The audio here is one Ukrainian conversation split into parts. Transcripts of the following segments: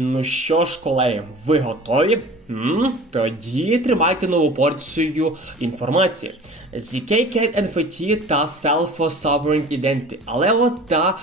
Ну що ж, колеги, ви готові? Тоді тримайте нову порцію інформації. ZK-Cat NFT та Self-Sovereign Identity, Aleo та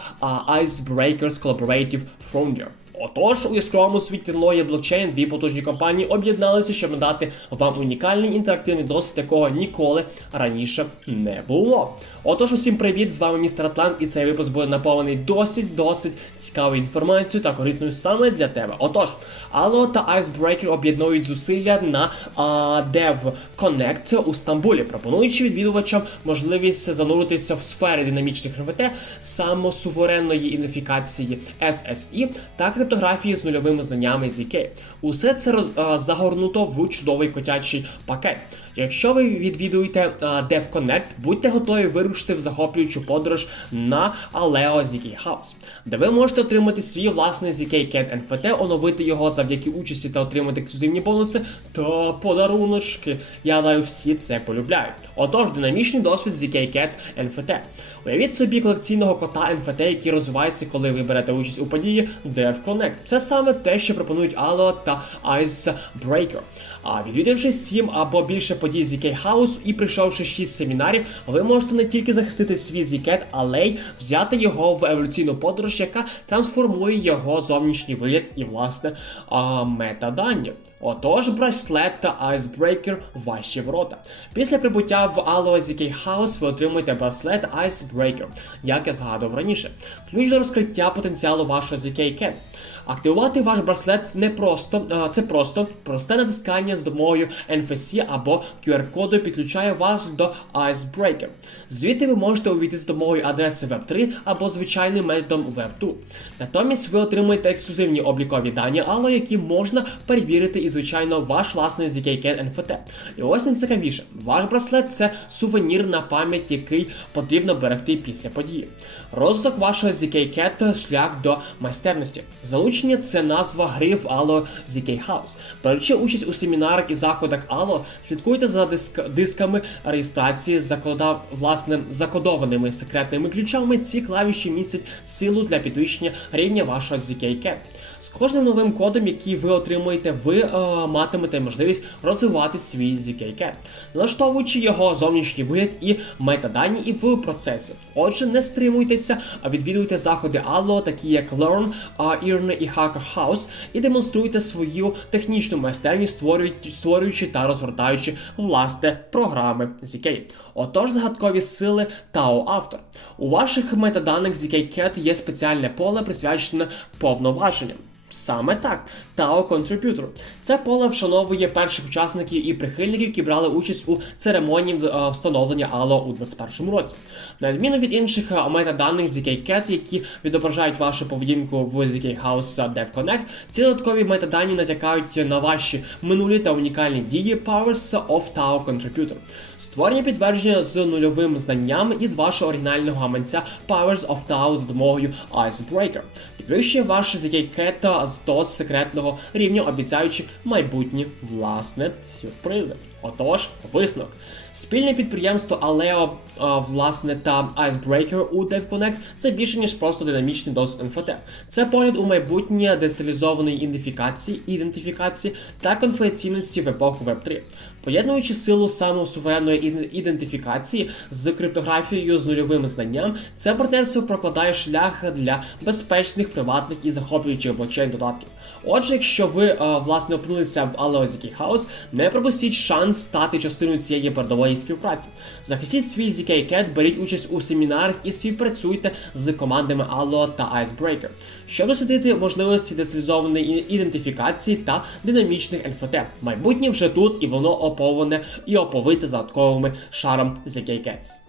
Icebreakers Collaborative Frontier. Отож, у яскравому світі технології блокчейн дві потужні компанії об'єдналися, щоб надати вам унікальний інтерактивний досвід, якого ніколи раніше не було. Отож, усім привіт! З вами містер Атлант, і цей випуск буде наповнений досить досить цікавою інформацією та корисною саме для тебе. Отож, Allo та Icebreaker об'єднують зусилля на а, Dev Connect у Стамбулі, пропонуючи відвідувачам можливість зануритися в сфери динамічних РВТ, самосуверенної ідентифікації SSI та криптографії з нульовими знаннями ZK. Усе це роз, а, загорнуто в чудовий котячий пакет. Якщо ви відвідуєте а, DevConnect, будьте готові вирушити в захоплюючу подорож на Aleo ZK House, де ви можете отримати свій власний ZK Cat NFT, оновити його завдяки участі та отримати ексклюзивні бонуси та подаруночки. Я гадаю, всі це полюбляють. Отож, динамічний досвід ZK Cat NFT. Уявіть собі колекційного кота NFT, який розвивається, коли ви берете участь у події DevConnect. Це саме те, що пропонують Allo та Icebreaker. А відвідавши 7 або більше подій ZK House і прийшовши 6 семінарів, ви можете не тільки захистити свій ZK, але й взяти його в еволюційну подорож, яка трансформує його зовнішній вигляд і власне а, метадані. Отож, браслет та Icebreaker ваші ворота. Після прибуття в Allo ZK House ви отримуєте браслет Icebreaker, як я згадував раніше. Ключ до розкриття потенціалу вашого ZK Cat. Активувати ваш браслет не просто, це просто просте натискання з допомогою NFC або QR-коду підключає вас до Icebreaker. Звідти ви можете увійти з допомогою адреси Web3 або звичайним методом Web2. Натомість ви отримуєте ексклюзивні облікові дані Allo, які можна перевірити і, звичайно, ваш власний ZK-Cat NFT. І ось найцікавіше, ваш браслет це сувенір на пам'ять, який потрібно берегти після події. Розвиток вашого ZK-Cat – шлях до майстерності. Залучення це назва гри в Ало ZK House. Беручи участь у семінарах і заходах Ало, слідкуйте за диск- дисками реєстрації, закодав власне закодованими секретними ключами. Ці клавіші містять силу для підвищення рівня вашого ZK-Cat. З кожним новим кодом, який ви отримуєте, ви е, матимете можливість розвивати свій ZK-Cat, налаштовуючи його зовнішній вигляд і метадані і в процесі. Отже, не стримуйтеся, а відвідуйте заходи Allo, такі як Learn, а, Earn і Hacker House, і демонструйте свою технічну майстерність, створюючи, створюючи та розгортаючи власне програми ZK. Отож, загадкові сили Tao Автор. У ваших метаданих ZK-Cat є спеціальне поле, присвячене повноваженням. Саме так, Tao Contributor. Це поле вшановує перших учасників і прихильників, які брали участь у церемонії е, встановлення Allo у 2021 році. На відміну від інших е, метаданих ZK-Cat, які відображають вашу поведінку в ZK House Dev ці додаткові метадані натякають на ваші минулі та унікальні дії Powers of Tao Contributor. Створення підтвердження з нульовим знанням із вашого оригінального гаманця Powers of Tao з допомогою Icebreaker. Підвищує ваш ZK-Cat до секретного рівня, обіцяючи майбутні власне сюрпризи. Отож, висновок. Спільне підприємство Aleo, а, власне, та Icebreaker у DevConnect – це більше ніж просто динамічний досвід НФТ. Це погляд у майбутнє децентралізованої ідентифікації, ідентифікації та конфіденційності в епоху Web3. Поєднуючи силу самосуверенної іде- ідентифікації з криптографією з нульовим знанням, це партнерство прокладає шлях для безпечних, приватних і захоплюючих блокчейн додатків. Отже, якщо ви е, власне опинилися в ZK House, не пропустіть шанс стати частиною цієї передової співпраці. Захистіть свій ZK Cat, беріть участь у семінарах і співпрацюйте з командами Allo та Icebreaker, щоб дослідити можливості децентралізованої ідентифікації та динамічних NFT. Майбутнє вже тут, і воно оповане і оповите загадковими шаром ZK Cats.